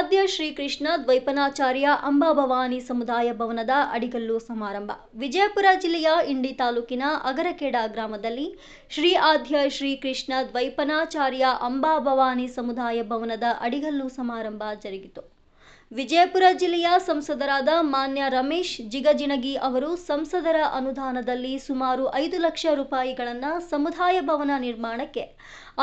ಆದ್ಯ ಶ್ರೀಕೃಷ್ಣ ದ್ವೈಪನಾಚಾರ್ಯ ಅಂಬಾಭವಾನಿ ಸಮುದಾಯ ಭವನದ ಅಡಿಗಲ್ಲು ಸಮಾರಂಭ. ವಿಜಯಪುರ ಜಿಲ್ಲೆಯ ಇಂಡಿ ತಾಲೂಕಿನ ಅಗರಖೇಡ ಗ್ರಾಮದಲ್ಲಿ ಶ್ರೀ ಆದ್ಯ ಶ್ರೀಕೃಷ್ಣ ದ್ವೈಪನಾಚಾರ್ಯ ಅಂಬಾಭವಾನಿ ಸಮುದಾಯ ಭವನದ ಅಡಿಗಲ್ಲು ಸಮಾರಂಭ ಜರುಗಿತು. ವಿಜಯಪುರ ಜಿಲ್ಲೆಯ ಸಂಸದರಾದ ಮಾನ್ಯ ರಮೇಶ್ ಜಿಗಜಿಣಗಿ ಅವರು ಸಂಸದರ ಅನುದಾನದಲ್ಲಿ ಸುಮಾರು 5 ಲಕ್ಷ ರೂಪಾಯಿಗಳನ್ನು ಸಮುದಾಯ ಭವನ ನಿರ್ಮಾಣಕ್ಕೆ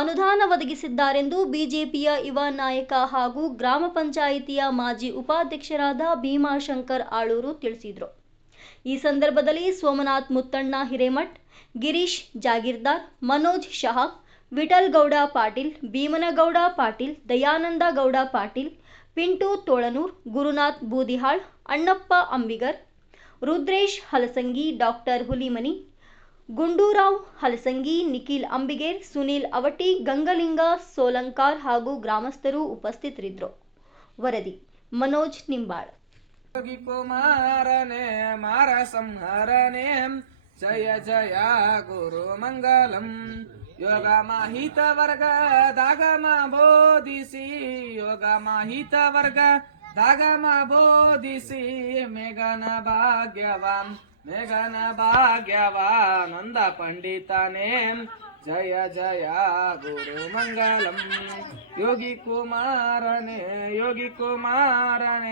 ಅನುದಾನ ಒದಗಿಸಿದ್ದಾರೆಂದು ಬಿಜೆಪಿಯ ಯುವ ನಾಯಕ ಹಾಗೂ ಗ್ರಾಮ ಪಂಚಾಯಿತಿಯ ಮಾಜಿ ಉಪಾಧ್ಯಕ್ಷರಾದ ಭೀಮಾಶಂಕರ್ ಆಳೂರು ತಿಳಿಸಿದರು. ಈ ಸಂದರ್ಭದಲ್ಲಿ ಸೋಮನಾಥ್ ಮುತ್ತಣ್ಣ ಹಿರೇಮಠ್, ಗಿರೀಶ್ ಜಾಗೀರ್ದಾರ್, ಮನೋಜ್ ಶಹಾ, ವಿಠಲ್ ಗೌಡ ಪಾಟೀಲ್, ಭೀಮನಗೌಡ ಪಾಟೀಲ್, ದಯಾನಂದ ಗೌಡ ಪಾಟೀಲ್, ಪಿಂಟು ತೋಳನೂರ್, ಗುರುನಾಥ್ ಬೂದಿಹಾಳ್, ಅಣ್ಣಪ್ಪ ಅಂಬಿಗರ್, ರುದ್ರೇಶ್ ಹಲಸಂಗಿ, ಡಾಕ್ಟರ್ ಹುಲಿಮನಿ, ಗುಂಡೂರಾವ್ ಹಲಸಂಗಿ, ನಿಖಿಲ್ ಅಂಬಿಗೇರ್, ಸುನೀಲ್ ಅವಟಿ, ಗಂಗಲಿಂಗ ಸೋಲಂಕಾರ್ ಹಾಗೂ ಗ್ರಾಮಸ್ಥರು ಉಪಸ್ಥಿತರಿದ್ದರು. ವರದಿ ಮನೋಜ್ ನಿಂಬಾಳ್. ಕುಮಾರನೇ ಮಾರ ಸಂಹರನೇ ಜಯ ಜಯ ಗುರು ಮಂಗಲಂ. ಯೋಗ ಮಾಹಿತ ವರ್ಗ ದಾಗಮ ಬೋಧಿಸಿ, ಯೋಗ ಮಾಹಿತ ವರ್ಗ ದಾಗಮ ಬೋಧಿಸಿ, ಮೇಘನ ಭಾಗ್ಯವಾನ್ ಮೇಘನ ಭಾಗ್ಯವಾನಂದ ಪಂಡಿತನೇ ಜಯ ಜಯ ಗುರು ಮಂಗಲಂ. ಯೋಗಿ ಕುಮಾರನೇ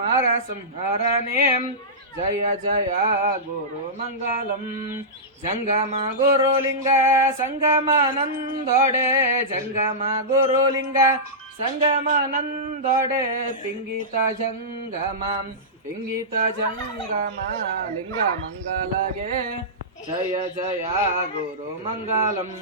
ಮಾರ ಸಂಹರನೇ ಜಯ ಜಯ ಗುರು ಮಂಗಲಂ. ಜಂಗಮ ಗುರುಲಿಂಗ ಸಂಗಮಾನಂದೊಡೆ, ಜಂಗಮ ಗುರುಲಿಂಗ ಸಂಗಮಾನಂದೊಡೆ, ಪಿಂಗಿತ ಜಂಗಮ ಲಿಂಗ ಮಂಗಲಗೆ ಜಯ ಜಯ ಗುರು ಮಂಗಲಂ.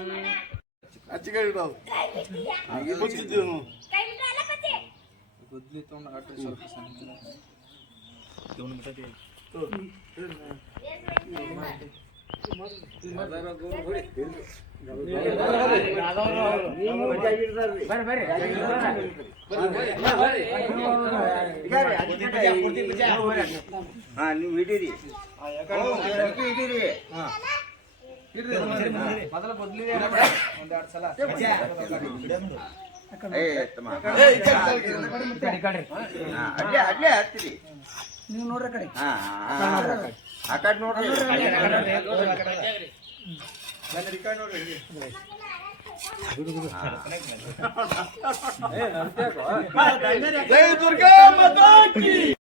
ನೀವು ಹಿಡೀರಿ ಮೊದಲ ಬದ್ಲಿ ಒಂದೆರಡು ಸಲ ಅಡ್ಲೆ ಹತ್ತಿರಿ ನೀವು ನೋಡ್ರಿ ಕಡೆ ಆ ಕಡೆ ನೋಡ್ರಿ. ಜೈ ದುರ್ಗಾ ಮಾತಾ ಕಿ.